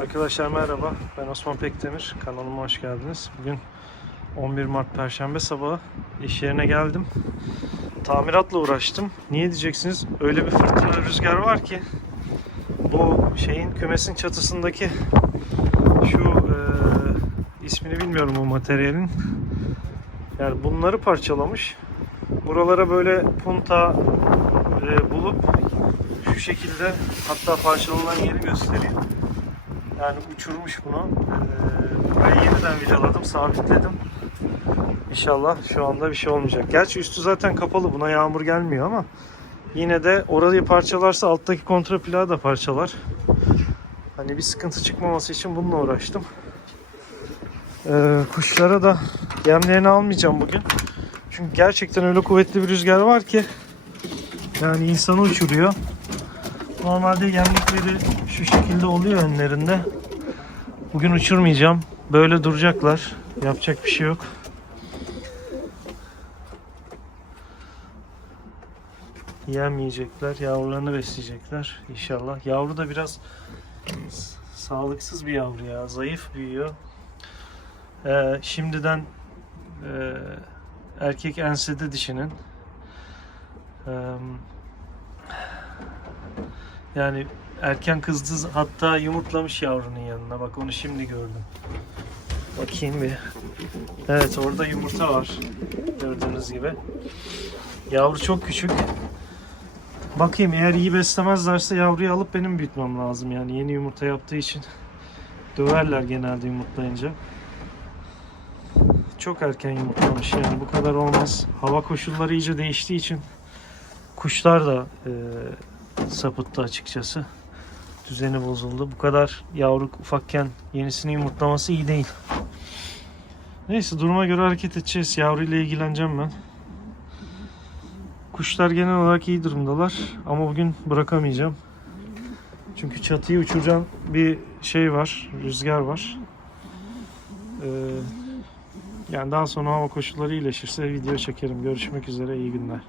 Arkadaşlar merhaba. Ben Osman Pekdemir. Kanalıma hoş geldiniz. Bugün 11 Mart Perşembe sabahı iş yerine geldim. Tamiratla uğraştım. Niye diyeceksiniz? Öyle bir fırtına rüzgar var ki bu şeyin kümesin çatısındaki şu e, ismini bilmiyorum bu materyalin. Yani bunları parçalamış. Buralara böyle punta e, bulup şu şekilde hatta parçalanan yeri göstereyim. Yani uçurmuş bunu. Ee, burayı yeniden vidaladım, sabitledim. İnşallah şu anda bir şey olmayacak. Gerçi üstü zaten kapalı. Buna yağmur gelmiyor ama yine de orayı parçalarsa alttaki kontraplağı da parçalar. Hani bir sıkıntı çıkmaması için bununla uğraştım. Ee, kuşlara da yemlerini almayacağım bugün. Çünkü gerçekten öyle kuvvetli bir rüzgar var ki yani insanı uçuruyor. Normalde yemlikleri şu şekilde oluyor önlerinde. Bugün uçurmayacağım. Böyle duracaklar. Yapacak bir şey yok. Yemeyecekler. Yavrularını besleyecekler inşallah. Yavru da biraz sağlıksız bir yavru ya. Zayıf büyüyor. Ee, şimdiden e, erkek ensede dişinin. Ee, yani erken kızdı hatta yumurtlamış yavrunun yanına. Bak onu şimdi gördüm. Bakayım bir. Evet orada yumurta var. Gördüğünüz gibi. Yavru çok küçük. Bakayım eğer iyi beslemezlerse yavruyu alıp benim büyütmem lazım yani yeni yumurta yaptığı için. Döverler genelde yumurtlayınca. Çok erken yumurtlamış yani bu kadar olmaz. Hava koşulları iyice değiştiği için kuşlar da e, sapıttı açıkçası. Düzeni bozuldu. Bu kadar yavru ufakken yenisini yumurtlaması iyi değil. Neyse duruma göre hareket edeceğiz. Yavruyla ilgileneceğim ben. Kuşlar genel olarak iyi durumdalar. Ama bugün bırakamayacağım. Çünkü çatıyı uçuracağım bir şey var. Rüzgar var. Ee, yani daha sonra hava koşulları iyileşirse video çekerim. Görüşmek üzere. iyi günler.